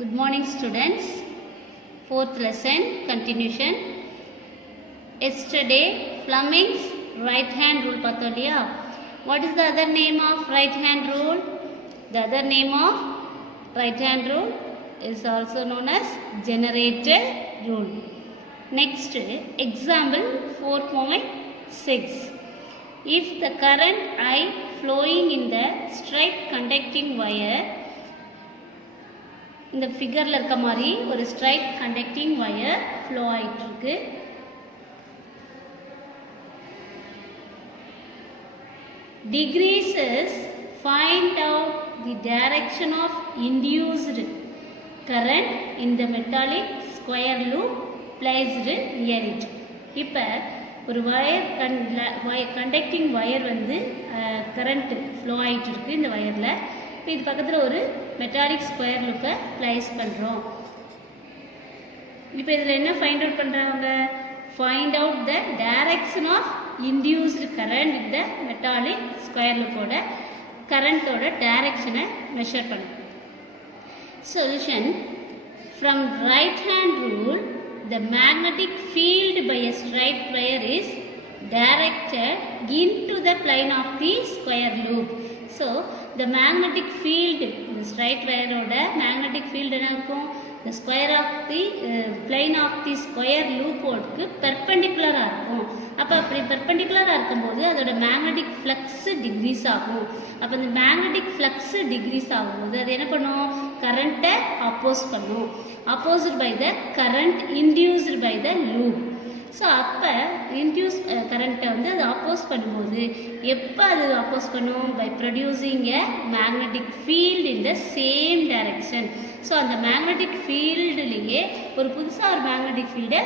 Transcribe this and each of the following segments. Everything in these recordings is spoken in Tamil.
Good morning students. Fourth lesson continuation. Yesterday Fleming's right hand rule patholiya. What is the other name of right hand rule? The other name of right hand rule is also known as generator rule. Next example 4.6. If the current I flowing in the straight conducting wire, இந்த ஃபிகரில் இருக்க மாதிரி ஒரு ஸ்ட்ரைட் கண்டக்டிங் வயர் ஃப்ளோ ஆகிட்டு இருக்கு. Decreases find out the direction of induced current in the metallic square loop placed near it. இப்போ ஒரு கண்டக்டிங் வயர் வந்து கரண்ட் ஃப்ளோ ஆகிட்டு இருக்கு இந்த வயரில். இப்போ இது பக்கத்தில் ஒரு மெட்டாலிக் ஸ்கொயர் லூப்பை ப்ளேஸ் பண்ணுறோம். இப்போ இதில் என்ன ஃபைண்ட் அவுட் பண்ணுறாங்க? Find out the direction of induced current with the metallic square லூப்போட கரண்ட்டோட டைரக்ஷனை மெஷர் பண்ணுறோம். Solution from right hand rule the magnetic field by a straight wire is directed into the plane of the square loop. So the magnetic field, the straight wire oda magnetic field என்ன இருக்கும்? The square of the plane of the square loop ஓடுக்கு perpendicular-ஆ இருக்கும். அப்போ அப்படி பெர்பெண்டிகுலராக இருக்கும்போது அதோட மேக்னெட்டிக் ஃப்ளக்ஸ் டிக்ரீஸ் ஆகும். அப்போ இந்த மேக்னெட்டிக் ஃப்ளக்ஸ் டிக்ரீஸ் ஆகும்போது அது என்ன பண்ணும்? கரண்ட்டை அப்போஸ் பண்ணும். Opposed by the current induced by the loop. So அப்போ இன்டியூஸ் கரண்ட்டை வந்து அது அப்போஸ் பண்ணும்போது எப்போ அது அப்போஸ் பண்ணும்? By producing a magnetic field in the same direction. So அந்த மேக்னெட்டிக் ஃபீல்டுலேயே ஒரு புதுசாக ஒரு மேக்னெட்டிக் ஃபீல்டை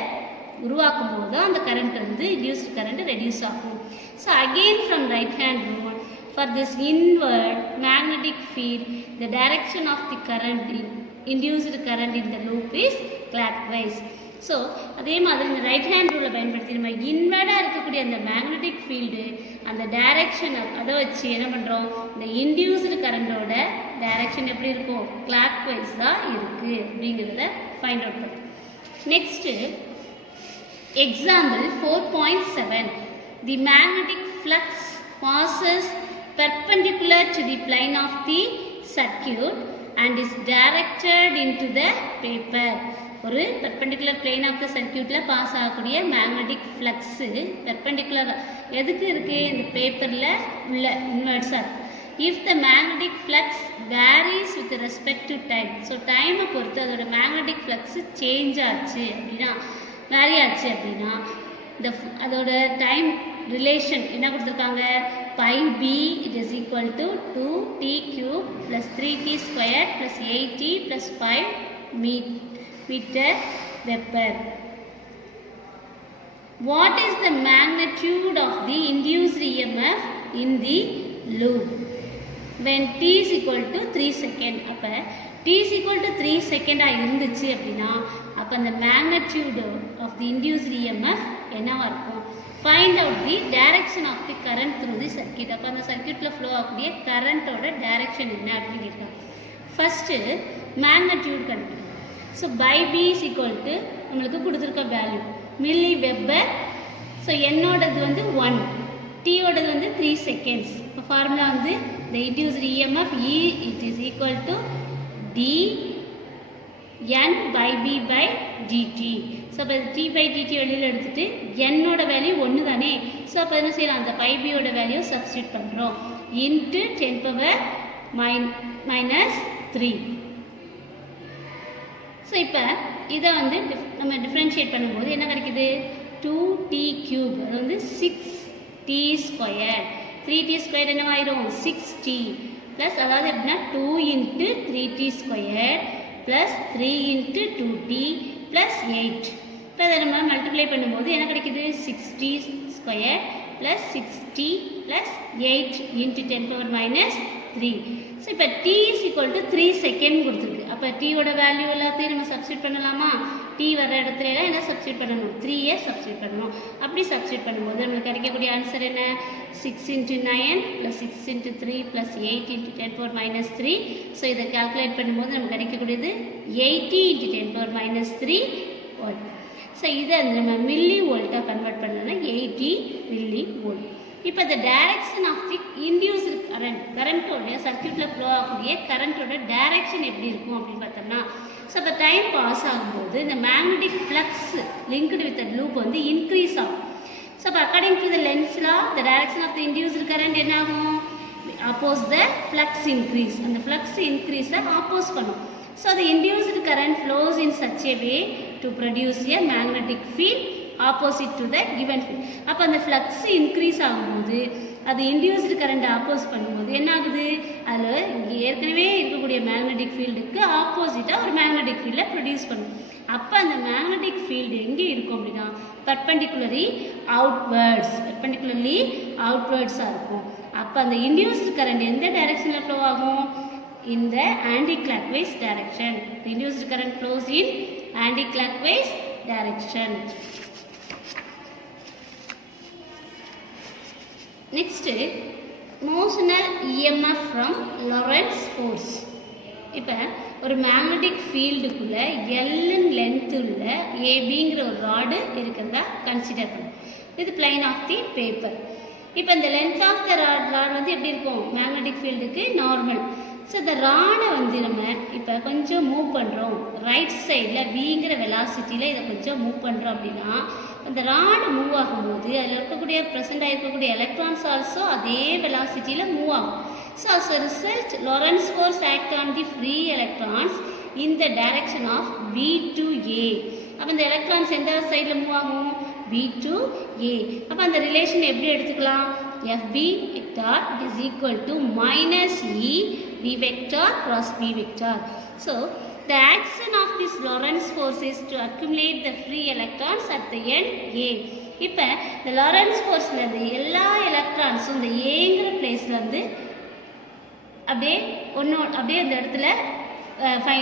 உருவாக்கும் போது தான் அந்த கரண்ட் வந்து இன்டியூஸ்டு கரண்ட் ரெடியூஸ் ஆகும். So again from right hand rule for this inward magnetic field the direction of the current induced current in the loop is clockwise. So அதே மாதிரி இந்த ரைட் ஹேண்ட் ரூலை பயன்படுத்தி நம்ம இன்வர்டாக இருக்கக்கூடிய அந்த மேக்னெட்டிக் ஃபீல்டு அந்த டைரக்ஷனை அதை வச்சு என்ன பண்ணுறோம்? இந்த இன்டியூஸ்டு கரண்டோட டைரக்ஷன் எப்படி இருக்கும்? கிளாக்வைஸ் தான் இருக்குது அப்படிங்கிறத ஃபைண்ட் அவுட் பண்ணுறோம். Next example 4.7. The magnetic flux passes perpendicular to the plane of the circuit and is directed into the paper. ஒரு perpendicular plane of the circuitல பாஸ் ஆகக்கூடிய மேக்னெட்டிக் ஃப்ளக்ஸு பெர்பெண்டிகுலர் எதுக்கு இருக்குது? இந்த பேப்பரில் உள்ள இன்வெர்ட்ஸாக. If the magnetic flux varies with respect to time, so டைமை பொறுத்து அதோட மேக்னெட்டிக் ஃப்ளக்ஸு சேஞ்ச் ஆச்சு அப்படின்னா வேரி ஆச்சு அப்படின்னா அதோட டைம் ரிலேஷன் என்ன கொடுத்துருக்காங்க? Phi B it is equal to 2t cube plus 3t square plus 8t plus 5 metre weber. What is the magnitude of the induced EMF in the loop when t is equal to 3 second? அப்போ t is equal to 3 செகண்டாக இருந்துச்சு அப்படின்னா அப்போ அந்த magnitude of the induced EMF என்னவாக இருக்கும்? Find out the direction of the current through the circuit. அப்போ அந்த சர்க்கியூட்டில் ஃப்ளோ ஆகக்கூடிய கரண்ட்டோட டைரக்ஷன் என்ன அப்படின்னு கேட்கலாம். ஃபஸ்ட்டு மேக்னட்யூட் கண்டுபிடிக்கணும். So phi B is equal to நம்மளுக்கு கொடுத்துருக்க வேல்யூ மில்லி வெப்பர். ஸோ என்னோடது வந்து 1, டீயோடது வந்து 3 செகண்ட்ஸ். இப்போ ஃபார்முலா வந்து the induced EMF E it is equal to d n by b by dt. So அப்போ t by dt வெளியில் எடுத்துட்டு என்னோட வேல்யூ 1 தானே. ஸோ அப்போ என்ன செய்யலாம்? அந்த பை பியோட வேல்யூ சப்ஸ்டியூட் பண்ணுறோம். Into 10 power -3. ஸோ இப்போ இதை வந்து நம்ம டிஃப்ரென்ஷியேட் பண்ணும்போது என்ன கிடைக்குது? 2t cube அது வந்து 6t square. 3t square என்னவாயிரும்? 6t plus அதாவது எப்படின்னா 2 into 3t square plus 3 into 2t plus 8. இப்போ அதை நம்ம மல்டிப்ளை பண்ணும்போது என்ன கிடைக்குது? 6t square plus 6t plus 8 into 10 power -3. So இப்போ t is equal to 3 second கொடுத்துருக்கு. அப்போ டீயோட வேல்யூ எல்லாத்தையும் நம்ம சப்ஸ்டியூட் பண்ணலாமா? t வர இடத்துல எல்லாம் என்ன சப்ஸ்டியூட் பண்ணணும்? 3 சப்ஸ்டியூட் பண்ணணும். அப்படி சப்ஸ்டியூட் பண்ணும்போது நம்மளுக்கு கிடைக்கக்கூடிய ஆன்சர் என்ன? 6 into 9 plus 6 into 3 plus 8 into 10 power minus 3. So இதை கால்குலேட் பண்ணும்போது நமக்கு கிடைக்கக்கூடியது 80 into 10 power minus 3 volt. So இதை நம்ம மில்லி வோல்ட்டாக கன்வெர்ட் பண்ணோன்னா 80 மில்லி வோல்ட். இப்போ இந்த டைரக்ஷன் ஆஃப் தி இன்டியூஸ்டு கரண்ட்டோடைய சர்க்யூட்டில் ஃப்ளோ ஆகக்கூடிய கரண்ட்டோட டைரக்ஷன் எப்படி இருக்கும் அப்படின்னு பார்த்தோம்னா, ஸோ இப்போ டைம் பாஸ் ஆகும்போது இந்த magnetic flux linked with loop வந்து இன்க்ரீஸ் ஆகும். ஸோ இப்போ according to the Lenz law the direction of the induced current என்ன ஆகும்? Oppose the flux increase. அந்த ஃப்ளக்ஸ் இன்க்ரீஸை ஆப்போஸ் பண்ணும். So the induced current flows in such a way to produce a magnetic field opposite to the given field. அப்போ அந்த ஃப்ளக்ஸ் இன்க்ரீஸ் ஆகும்போது அது இன்டியூஸ்டு கரண்ட் ஆப்போஸ் பண்ணும்போது என்ன ஆகுது? அதில் இங்கே ஏற்கனவே இருக்கக்கூடிய மேக்னெட்டிக் ஃபீல்டுக்கு ஆப்போசிட்டாக ஒரு மேக்னெட்டிக் ஃபீல்டை ப்ரொடியூஸ் பண்ணும். அப்போ அந்த மேக்னெட்டிக் ஃபீல்டு எங்கே இருக்கும் அப்படின்னா பர்பெண்டிகுலர்லி அவுட்வேர்ட்ஸாக இருக்கும். அப்போ அந்த இன்டியூஸ்டு கரண்ட் எந்த டைரக்ஷனில் ஃப்ளோ ஆகும்? In the anti-clockwise direction. The induced current flows in anti-clockwise direction. Next, motional EMF from Lorentz force. இப்போ ஒரு மேக்னெட்டிக் ஃபீல்டுக்குள்ளே எல்என் லென்த் உள்ள ஏபிங்கிற ஒரு ராடு இருக்கிறதா கன்சிடர் பண்ணும். இது பிளைன் ஆஃப் தி பேப்பர். இப்போ இந்த லென்த் ஆஃப் த ராட் வந்து எப்படி இருக்கும்? மேக்னெட்டிக் ஃபீல்டுக்கு நார்மல். ஸோ இந்த ராடை வந்து நம்ம இப்போ கொஞ்சம் மூவ் பண்ணுறோம், ரைட் சைடில் விங்கிற வெலாசிட்டியில் இதை கொஞ்சம் மூவ் பண்ணுறோம் அப்படின்னா அந்த ராடு மூவ் ஆகும்போது அதில் இருக்கக்கூடிய ப்ரெசென்ட் ஆகிருக்கக்கூடிய எலக்ட்ரான்ஸ் ஆல்சோ அதே வெலாசிட்டியில் மூவ் ஆகும். So as a result, Lorentz force act on the free electrons in the direction of B to A. அப்போ இந்த எலக்ட்ரான்ஸ் எந்த சைடில் மூவ் ஆகும்? B to A. அப்போ அந்த ரிலேஷன் எப்படி எடுத்துக்கலாம்? FB vector is equal to minus E B vector cross B vector. So the action of this Lorentz force is to accumulate the free electrons at the end A. இப்போ இந்த Lorentz forceல இருந்து எல்லா எலக்ட்ரான்ஸும் இந்த ஏங்கிற பிளேஸ்ல இருந்து அப்படியே அப்படியே அந்த இடத்துல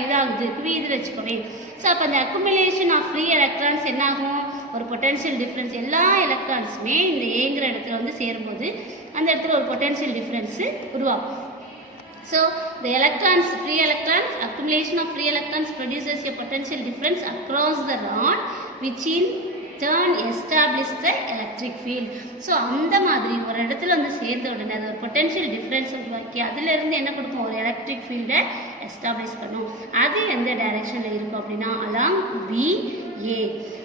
இதாகுது, குவியுதுன்னு வச்சுக்கோமே. ஸோ அப்போ அந்த அக்குமுலேஷன் ஆஃப் ஃப்ரீ எலக்ட்ரான்ஸ் என்ன ஆகும்? ஒரு பொட்டன்ஷியல் டிஃப்ரென்ஸ். எல்லா எலக்ட்ரான்ஸுமே இந்த ஏங்கிற இடத்துல வந்து சேரும்போது அந்த இடத்துல ஒரு பொட்டன்ஷியல் டிஃப்ரென்ஸு உருவாகும். So the electrons, free electrons, accumulation of free electrons produces a potential difference across the rod, which in turn establish the electric field. So அந்த மாதிரி ஒரு இடத்துல வந்து சேர்ந்த உடனே அது ஒரு பொட்டன்ஷியல் டிஃப்ரென்ஸ் உருவாக்கி அதிலிருந்து என்ன கொடுக்கும்? ஒரு எலக்ட்ரிக் ஃபீல்டை எஸ்டாப்ளிஷ் பண்ணும். அது எந்த டைரக்ஷனில் இருக்கும் அப்படின்னா அலாங் BA.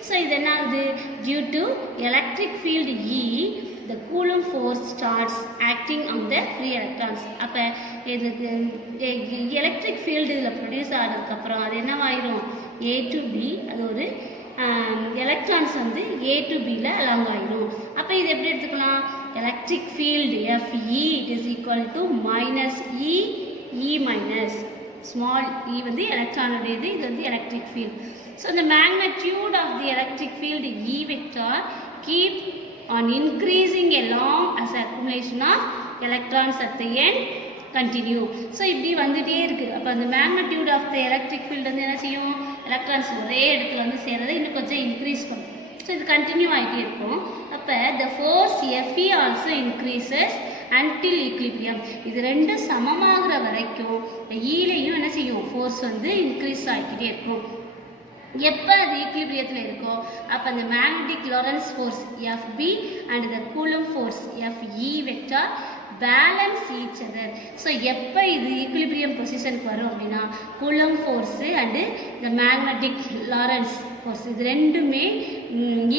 ஸோ இது என்ன ஆகுது? Due to electric field E, the Coulomb force starts acting on the free electrons. அப்போ இதுக்கு எலக்ட்ரிக் ஃபீல்டு இதில் ப்ரொடியூஸ் ஆனதுக்கப்புறம் அது என்னவாயிரும்? A to B. அது ஒரு எலக்ட்ரான்ஸ் வந்து A to Bயில் அலாங் ஆயிரும். அப்போ இது எப்படி எடுத்துக்கலாம்? Electric field FE is equal to minus E minus small e வந்து எலக்ட்ரானுடையது, இது வந்து electric field. So the magnitude of the electric field E vector keep on increasing along as accumulation of electrons at the end continue. So இப்படி வந்துகிட்டே இருக்குது. அப்போ அந்த magnitude of the electric field வந்து என்ன செய்யும்? எலக்ட்ரான்ஸ் ஒரே இடத்துல வந்து சேர்றதை இன்னும் கொஞ்சம் இன்க்ரீஸ் பண்ணும். ஸோ இது கண்டினியூ ஆகிட்டே இருக்கும். அப்போ the force FE also increases until equilibrium. இது ரெண்டும் சமமாகிற வரைக்கும் ஈலையும் என்ன செய்யும்? ஃபோர்ஸ் வந்து இன்க்ரீஸ் ஆகிக்கிட்டே இருக்கும். எப்போ அது ஈக்லிபிரியத்தில் இருக்கோ அப்போ அந்த magnetic Lawrence force FB and the Coulomb force FE vector balance each other. So எப்போ இது ஈக்லிபிரியம் பொசிஷனுக்கு வரும் அப்படின்னா கூலம்ப் ஃபோர்ஸு அண்டு இந்த மேக்னெட்டிக் லாரன்ஸ் ஃபோர்ஸ் இது ரெண்டுமே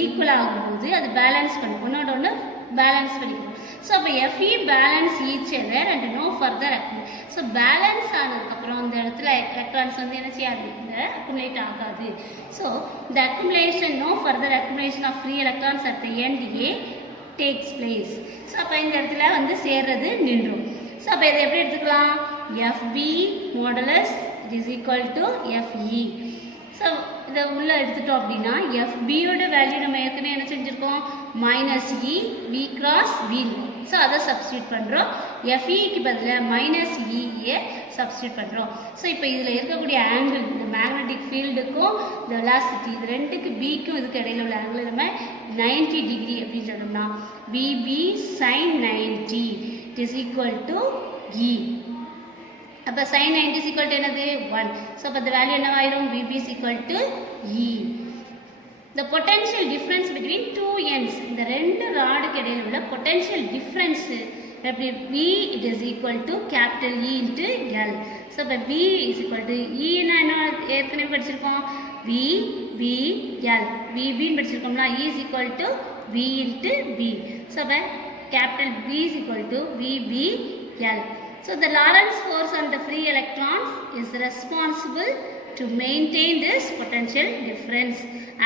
ஈக்குவல் ஆகும்போது அது பேலன்ஸ் பண்ணும், ஒன்னோட ஒன்று பேலன்ஸ் பண்ணிக்கணும். ஸோ அப்போ FE balance each other and no further accumulate. So balance ஆனதுக்கப்புறம் அந்த இடத்துல எலக்ட்ரான்ஸ் வந்து என்ன செய்யாது? இந்த அக்குமுலேட் ஆகாது. ஸோ இந்த accumulation no further accumulation of free electrons at the end A takes place. So அப்போ இந்த இடத்துல வந்து சேர்றது நின்றும். ஸோ அப்போ இதை எப்படி எடுத்துக்கலாம்? FB modulus is equal to FE. So இதை உள்ளே எடுத்துட்டோம் அப்படின்னா FBயோட வேல்யூ நம்ம ஏற்கனவே என்ன செஞ்சுருக்கோம்? -E V cross V. So அதை சப்ஸ்டியூட் பண்ணுறோம். FEக்கு பதிலாக -EA சப்ஸ்டியூட் பண்ணுறோம். ஸோ இப்போ இதில் இருக்கக்கூடிய ஆங்கிள் இந்த மேக்னெட்டிக் ஃபீல்டுக்கும் இந்த வெலாசிட்டி இது ரெண்டுக்கு பிக்கும் இதுக்கு இடையில உள்ள ஆங்கிள் நம்ம 90 டிகிரி அப்படின்னு சொன்னோம்னா VB sin 90 it is equal to E. அப்போ sin 90 is equal to என்னது 1. ஸோ அப்போ the value என்னவாயிரும் VB is equal to E. The potential difference between two ends இந்த ரெண்டு ராடுக்கு இடையில உள்ள potential difference எப்படி V it is equal to capital E into L. So அப்போ V is equal to E என்ன ஏற்கனவே படிச்சிருக்கோம் VBL VB படிச்சிருக்கோம்னா E is equal to V into B. So அப்போ capital B is equal to VBL. So the Lorentz force on the free electrons is responsible to maintain this potential difference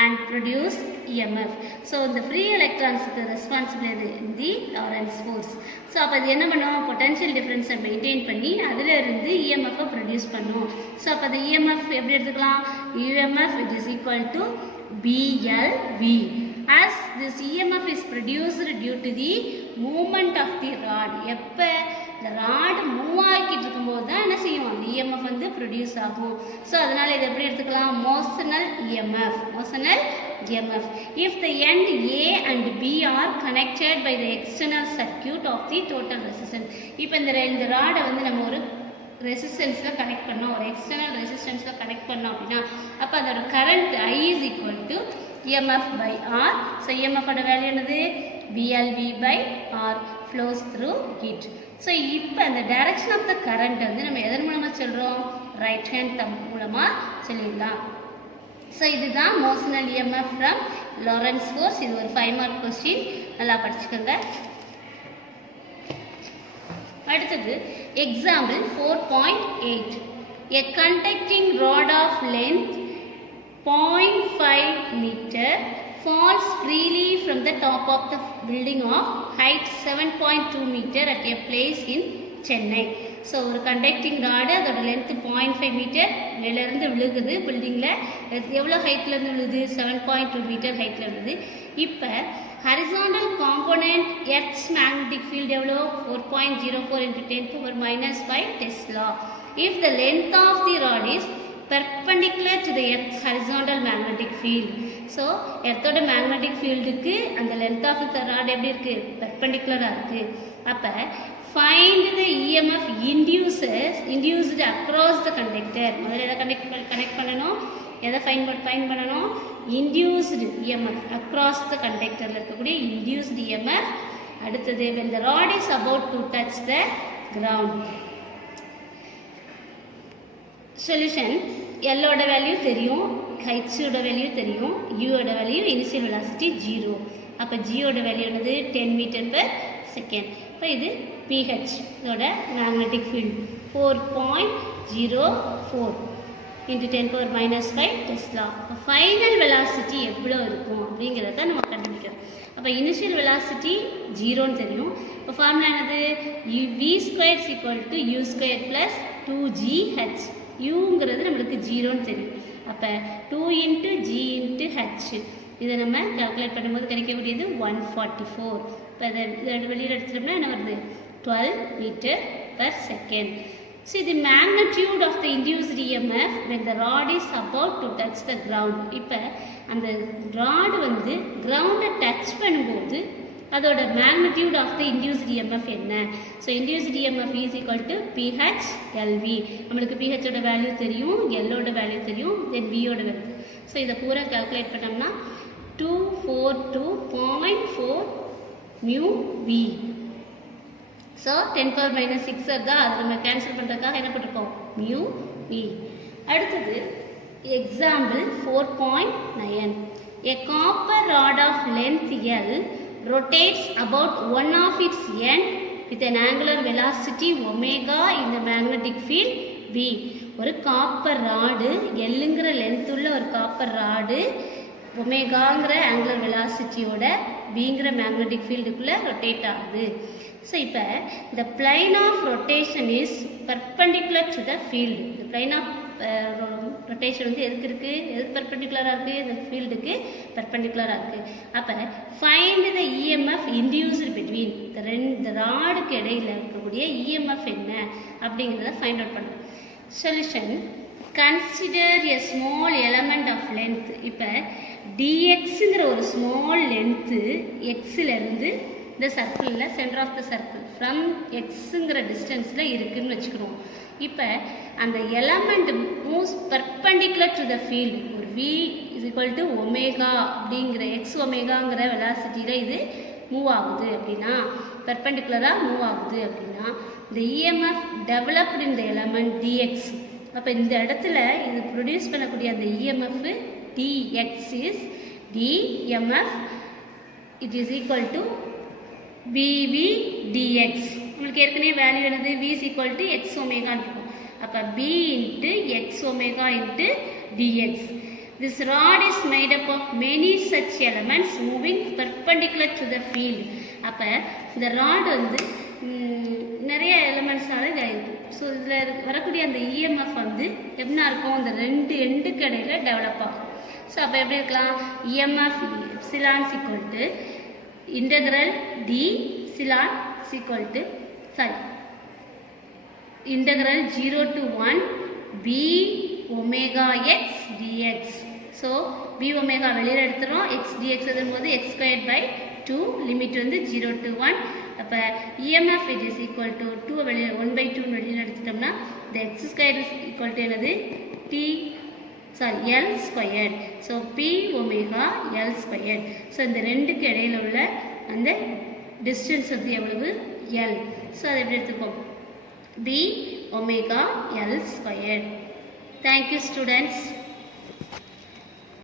and produce EMF. So the free electrons is responsible the Lorentz force. So அப்ப அது என்ன பண்ணும் potential difference maintain பண்ணி அதில இருந்து EMF produce பண்ணும். So அப்ப the EMF எப்படி எடுத்துக்கலாம் EMF it is equal to BLV. As this EMF is produced due to the movement of the rod. எப்ப the rod move ஆகிட்டு இருக்கும்போது தான் என்ன செய்யும் அந்த EMF வந்து ப்ரொடியூஸ் ஆகும். ஸோ அதனால இதை எப்படி எடுத்துக்கலாம் motional EMF. If the end A and B are connected by the external circuit of the total resistance. இப்போ இந்த ராடை வந்து நம்ம ஒரு ரெசிஸ்டன்ஸில் கனெக்ட் பண்ணோம் ஒரு எக்ஸ்டர்னல் ரெசிஸ்டன்ஸில் கனெக்ட் பண்ணோம் அப்படின்னா அப்போ அதோட current I is equal to EMF by R. So EMF ஓட வேல்யூ என்னது BLV by R flows through it. So இப்போ அந்த direction of the current வந்து நம்ம எதன் மூலமா சொல்றோம் right hand thumb மூலமா சொல்லிடலாம். So இதுதான் motional EMF from Lorentz force. இது ஒரு 5 mark question நல்லா படிச்சுக்கோங்க. அடுத்தது example 4.8. A conducting rod of length 0.5 meter falls freely from the top of the building of height 7.2 meter at a place in Chennai. So ஒரு கண்டக்டிங் ராடு அதோட லென்த் 0.5 மீட்டர் மேலேருந்து விழுகுது பில்டிங்கில் எவ்வளோ ஹைட்லேருந்து விழுகுது 7.2 மீட்டர் ஹைட்டில் விழுகுது. இப்போ horizontal component earths magnetic field எவ்வளோ 4.04 × 10⁻⁻5 Tesla. If the length of the rod is perpendicular to the earth's horizontal magnetic field. So earthோட magnetic fieldக்கு அந்த length of the rod எப்படி இருக்கு perpendicular-ஆ இருக்கு. அப்ப find the EMF induced across the conductor. முதல்ல எதை கனெக்ட் பண்ணணும் எதை ஃபைண்ட் பண்ணணும் induced EMF across the conductorல இருக்கக்கூடிய induced EMF. அடுத்தது when the rod is about to touch the ground. Solution L-ஓட வேல்யூ தெரியும் H-ஓட வேல்யூ தெரியும் U-ஓட வேல்யூ இனிஷியல் வெலாசிட்டி 0. அப்போ G-ஓட வேல்யூ என்னது 10 மீட்டர்/செகண்ட். இப்போ இது PH இதோட மேக்னெட்டிக் ஃபீல்டு 4.04 × 10⁻⁻5 டெஸ்லா. இப்போ ஃபைனல் வெலாசிட்டி எவ்வளோ இருக்கும் அப்படிங்கிறத நம்ம கண்டுபிடிக்கிறோம். அப்போ இனிஷியல் வெலாசிட்டி 0ன்னு தெரியும். இப்போ ஃபார்முலா என்னது V² = U² + 2GH. யூங்கிறது நம்மளுக்கு 0ன்னு தெரியும். அப்போ 2 × G × H இதை நம்ம கால்குலேட் பண்ணும்போது கிடைக்கக்கூடியது 144. இப்போ இதை வெளியில் எடுத்துட்டோம்னா என்ன வருது 12 மீட்டர்/செகண்ட். ஸோ இது magnitude of the induced EMF when the rod is about to touch the ground. இப்போ அந்த ராடு வந்து கிரவுண்டை டச் பண்ணும்போது அதோட magnitude of the induced EMF என்ன. So induced EMF is equal to PHLV. நம்மளுக்கு PHோட வேல்யூ தெரியும் L-ஓட வேல்யூ தெரியும் தென் V-ஓட வேல்யூ. ஸோ இதை பூரா கால்குலேட் பண்ணோம்னா 242.4 μV. ஸோ 10⁻⁻6 தான் அது நம்ம கேன்சல் பண்ணுறதுக்காக என்ன பண்ணிருக்கோம் μV. அடுத்தது example 4.9. A copper rod of length L rotates about one of its end with an angular velocity omega in the magnetic field V. ஒரு காப்பர் ராடு எல்லுங்கிற லென்த் உள்ள ஒரு காப்பர் ராடு ஒமேகாங்கிற ஆங்குலர் வெலாசிட்டியோட Vங்கிற மேக்னெட்டிக் ஃபீல்டுக்குள்ளே ரொட்டேட் ஆகுது. ஸோ இப்போ the plane of rotation is perpendicular to the field. The plane of rotation வந்து எதுக்கு இருக்குது, எதுக்கு பெர்பெண்டிகுலராக இருக்குது, இந்த ஃபீல்டுக்கு பெர்பெண்டிகுலராக இருக்குது. அப்போ find the EMF induced between இந்த ராடுக்கு இடையில் இருக்கக்கூடிய இஎம்எஃப் என்ன அப்படிங்கிறத ஃபைண்ட் அவுட் பண்ணுறோம். Solution: consider a small element of length. இப்போ dxங்கிற ஒரு ஸ்மால் லென்த்து எக்ஸிலேருந்து இந்த சர்க்கிளில் centre of the circle from எக்ஸுங்கிற டிஸ்டன்ஸில் இருக்குதுன்னு வச்சுக்கிறோம். இப்போ அந்த element moves perpendicular to the field. ஒரு v is equal to omega அப்படிங்கிற எக்ஸ் ஒமேகாங்கிற வெலாசிட்டியில் இது மூவ் ஆகுது அப்படின்னா, பெர்பெண்டிகுலராக மூவ் ஆகுது அப்படின்னா, இந்த இஎம்எஃப் டெவலப்டு இந்த எலமெண்ட் dx. அப்போ இந்த இடத்துல இது ப்ரொடியூஸ் பண்ணக்கூடிய அந்த EMF dx is dmf, it is equal to bv dx. உங்களுக்கு ஏற்கனவே வேல்யூ என்னது, v is equal to x omega இருக்கும். அப்போ b into x omega into dx. This rod is made up of many such elements moving perpendicular to the field. அப்போ இந்த ராட் வந்து நிறைய எலிமெண்ட்ஸ்னால இதாகிருக்கு. ஸோ இதில் வரக்கூடிய அந்த இஎம்எஃப் வந்து எப்படின்னா இருக்கும், அந்த ரெண்டு எண்டுக்கு இடையில் டெவலப் ஆகும். ஸோ அப்போ எப்படி இருக்கலாம், EMF epsilon equal to integral d epsilon equal to integral 0 to 1 b omega x dx. So b omega வெளியில் எடுத்துகிறோம், எக்ஸ் டிஎக்ஸ் எழுதும்போது எக்ஸ் ஸ்கொயர் பை 2, லிமிட் வந்து 0 to 1. அப்போ EMF it is equal to 2 வெளியில் 1/2 வெளியில் எடுத்துட்டோம்னா இந்த x square is equal to என்னது L squared. So b omega L squared. So இந்த ரெண்டுக்கு இடையில் உள்ள அந்த டிஸ்டன்ஸ் வந்து எவ்வளவு, எல். ஸோ அதை எப்படி எடுத்துப்போம், B omega L squared. Thank you students.